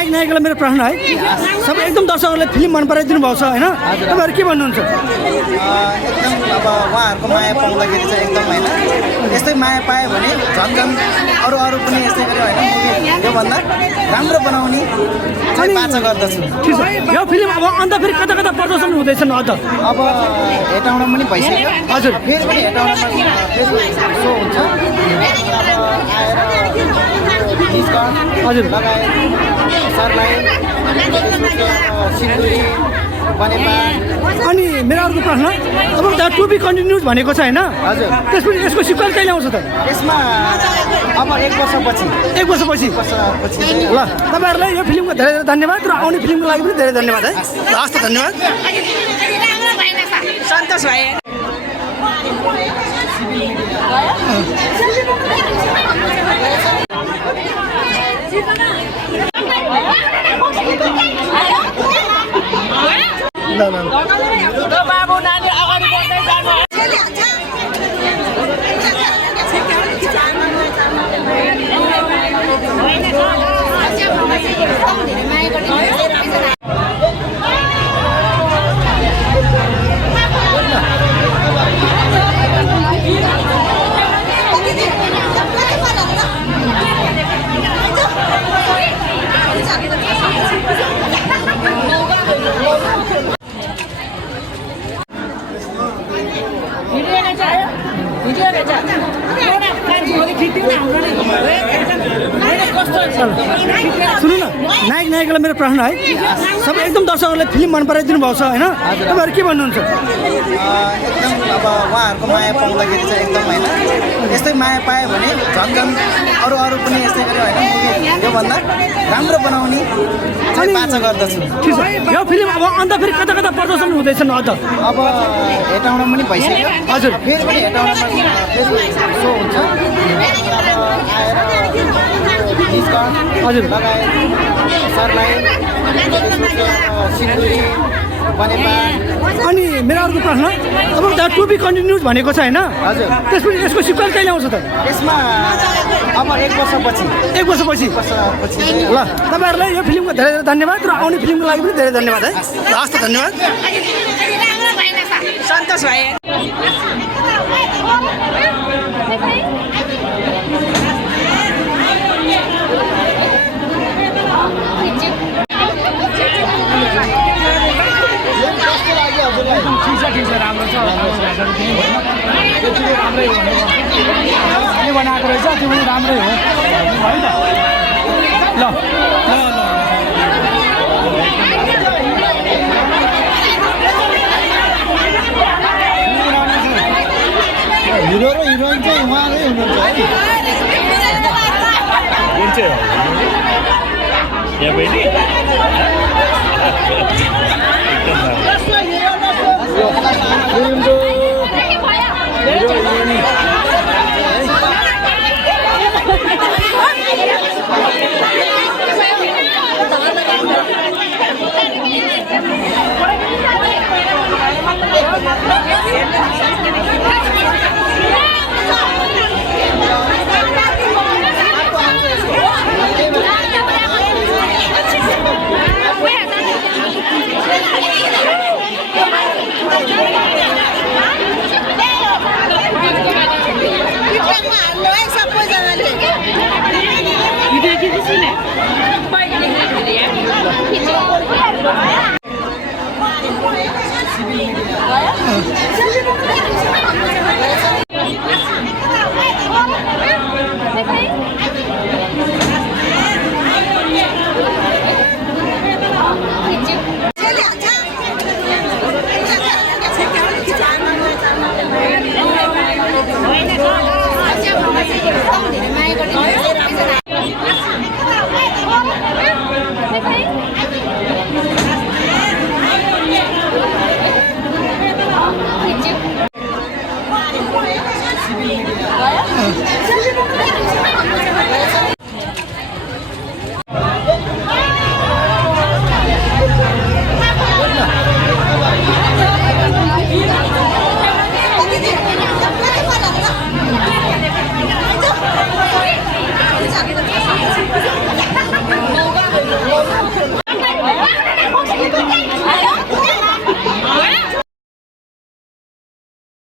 नायक नायिकालाई मेरो प्रश्न है सबै एकदम दर्शकहरूले फिल्म मन पराइदिनु भएको छ होइन तपाईँहरू के भन्नुहुन्छ एकदम अब उहाँहरूको माया पाउँदाखेरि चाहिँ एकदम होइन यस्तै माया पायो भने झन् झन् अरू पनि यस्तै गऱ्यो होइन मुभी योभन्दा राम्रो बनाउने चाहिँ बाचा गर्दछु। ठिक छ यो फिल्म अब अन्त फेरि कता कता प्रदर्शन हुँदैछ न त अब हेटौँडा पनि भइसक्यो हजुर फेरि पनि हेटौँडामा फेरि सो हुन्छ हजुर लगायत सरलाई सिलगढी बनेपा अनि मेरो अर्को प्रश्न अब द टु बी कन्टिन्युज भनेको छ होइन हजुर त्यसपछि यसको सिक्वल कहिले आउँछ त यसमा अब एक वर्षपछि ल तपाईँहरूलाई यो फिल्मको धेरै धेरै धन्यवाद र आउने फिल्मको लागि पनि धेरै धन्यवाद है हस् त धन्यवाद सन्तोष भाइ बाबु नानी अगाडि बढ्दै जानु सुन्नु न नायक नायिकालाई मेरो प्रश्न है सबै एकदम दर्शकहरूले फिल्म मन पराइदिनु भएको छ होइन तपाईँहरू के भन्नुहुन्छ एकदम अब उहाँहरूको माया पाउँदाखेरि चाहिँ एकदम होइन यस्तै माया पायो भने झन् झन् अरू पनि यस्तै गऱ्यो होइन मुभी योभन्दा राम्रो बनाउने चाहिँ बाचा गर्दछु। ठिक छ यो फिल्म अब अन्त फेरि कता कता प्रदर्शन हुँदैछ न त अब हेटौँडा पनि भइसक्यो हजुर फेरि पनि हेटौँडामा फेरि सो हुन्छ हजुर लगायत सरलाई सिलगढी बनेपा अनि मेरो अर्को प्रश्न अब द टु बी कन्टिन्युज भनेको छ होइन हजुर त्यसपछि यसको सिक्वल कहिले आउँछ त यसमा अब एक वर्षपछि ल तपाईँहरूलाई यो फिल्मको धेरै धेरै धन्यवाद र आउने फिल्मको लागि पनि धेरै धन्यवाद है हस् त धन्यवाद सन्तोष भाइ ठिक छ राम्रो छ राम्रै हो बनाएको रहेछ त्यो पनि राम्रै हो है त ल हिरो र हिरोइन चाहिँ उहाँकै हुनुहुन्छ कुन चाहिँ हो यहाँ बहिनी Ini